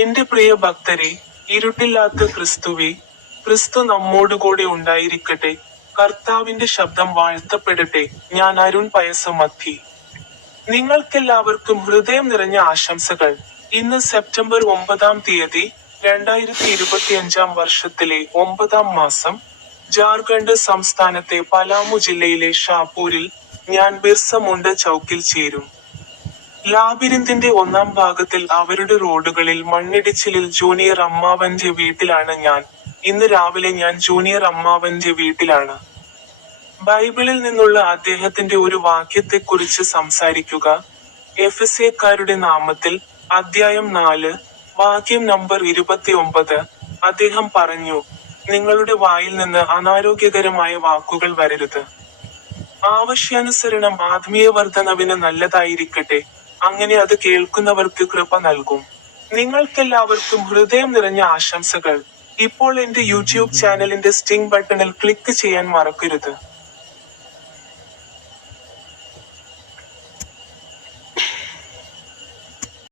എന്റെ പ്രിയ ഭക്തരെ, ഇരുട്ടില്ലാത്ത ക്രിസ്തുവേ, ക്രിസ്തു നമ്മോടുകൂടെ ഉണ്ടായിരിക്കട്ടെ. കർത്താവിന്റെ ശബ്ദം വാഴ്ത്തപ്പെടട്ടെ. ഞാൻ അരുൺ പയസമത്തി. നിങ്ങൾക്കെല്ലാവർക്കും ഹൃദയം നിറഞ്ഞ ആശംസകൾ. ഇന്ന് സെപ്റ്റംബർ 9 2025 വർഷത്തിലെ 9 മാസം. ജാർഖണ്ഡ് സംസ്ഥാനത്തെ പലാമു ജില്ലയിലെ ഷാപൂരിൽ ഞാൻ ബിർസ മുണ്ട ചൗക്കിൽ ചേരും. ലാബിരിന്തിന്റെ 1 ഭാഗത്തിൽ അവരുടെ റോഡുകളിൽ മണ്ണിടിച്ചിലിൽ ജൂനിയർ അമ്മാവന്റെ വീട്ടിലാണ് ഞാൻ. ഇന്ന് രാവിലെ ഞാൻ ജൂനിയർ അമ്മാവന്റെ വീട്ടിലാണ്. ബൈബിളിൽ നിന്നുള്ള അദ്ദേഹത്തിന്റെ ഒരു വാക്യത്തെക്കുറിച്ച് സംസാരിക്കുക. എഫെസ്യക്കാരുടെ നാമത്തിൽ, അദ്ധ്യായം 4, വാക്യം നമ്പർ 29. അദ്ദേഹം പറഞ്ഞു, നിങ്ങളുടെ വായിൽ നിന്ന് അനാരോഗ്യകരമായ വാക്കുകൾ വരരുത്. ആവശ്യാനുസരണം ആത്മീയ വർധനവിന് നല്ലതായിരിക്കട്ടെ. അങ്ങനെ അത് കേൾക്കുന്നവർക്ക് കൃപ നൽകും. നിങ്ങൾക്കെല്ലാവർക്കും ഹൃദയം നിറഞ്ഞ ആശംസകൾ. ഇപ്പോൾ എന്റെ യൂട്യൂബ് ചാനലിന്റെ സ്റ്റിംഗ് ബട്ടണിൽ ക്ലിക്ക് ചെയ്യാൻ മറക്കരുത്.